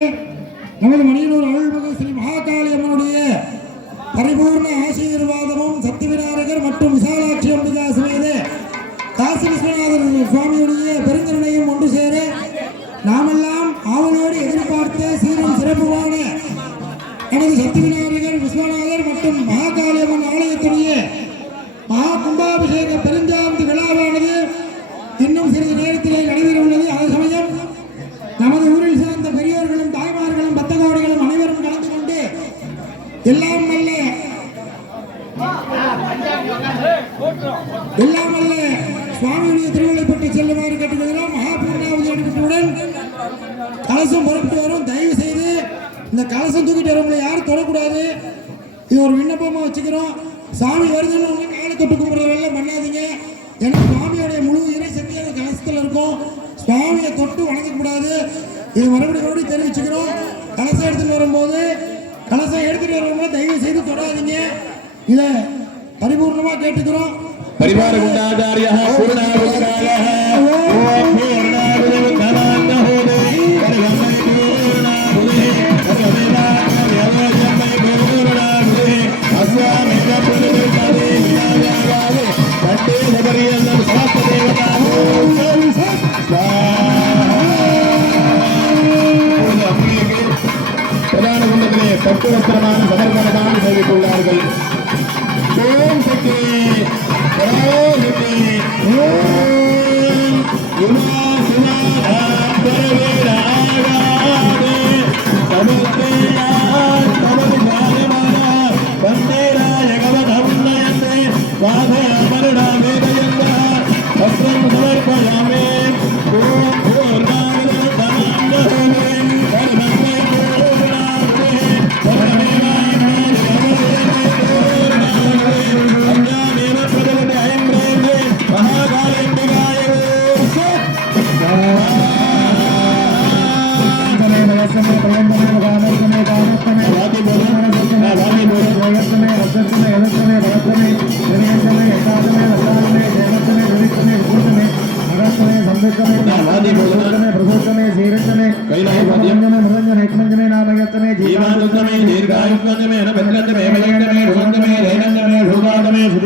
நமது மணியனூர் அருள்மிகு ஸ்ரீ மகாகாளி அம்மனுடைய பரிபூர்ண ஆசீர்வாதமும் சக்தி விநாயகர் மற்றும் விசாலாட்சி அம்பிகா சமேத காசி விஸ்வநாதர் சுவாமியுடைய பெருங்கருணையும் ஒன்று சேர நாமெல்லாம் ஆவலோடு எதிர்பார்த்த சீரும் சிறப்புமான நமது சக்தி விநாயகர் விஸ்வநாதர் மற்றும் மகாகாளி அம்மன் ஆலயத்துடைய மகா கும்பாபிஷேக பெருஞ்சாந்தி விழாவானது இன்னும் சிறிது நேரத்திலே நடைபெற உள்ளது. அதே சமயம் நமது ஊரில் சிறந்த பெரியோர்களும் தாய்மார்களும் பக்தகோடிகளும் அனைவரும் கலந்து கொண்டு எல்லாம் அல்ல சுவாமியுடைய திருவிழைப்பட்டு செல்லுமாறு கேட்டுக்கொள்கிறோம். மகாபூர்ணாவதி எடுப்பட்டுடன் கலசம் புறப்பட்டு வரும். தயவு செய்து இந்த கலசம் தூக்கிட்டு வரவங்களை யாரும் தொடக்கூடாது. இது ஒரு விண்ணப்பமா வச்சுக்கிறோம். சாமி வருதுன்னு காலை தொட்டு கும்பிட்றதெல்லாம் பண்ணாதீங்க. ஏன்னா சுவாமியோடைய முழு இறை சக்தியான கலசத்தில் இருக்கும். சுவாமியை தொட்டு வணங்கக்கூடாது. இது மறுபடியும் தெரிவிச்சுக்கிறோம். கலசம் எடுத்துட்டு வரும்போது தயவு செய்து தொடாதீங்க. இதை பரிபூர்ணமா கேட்டுக்கிறோம். பரிவார குண்டாச்சாரியா பிரதான குண்டத்திலே தத்துவஸ்திரமான சமர்ப்பணமான செய்துள்ளார்கள். ஓம் சக்தி ஓம் சக்தி ஓம் உமா சுமாரா பரவேராகாதே சமர்ப்பயாத் சமர்ப்பாயமானா வந்தேராய கவதமுன்னயந்தே வாதே அமருடா வேதயந்தா வஸ்ரம் சமர்ப்பயாமே ஓம் பூர்ணாவித தமாந்தஹோமே பரமத்மே பூர்ணாவிதே பரமேவாமே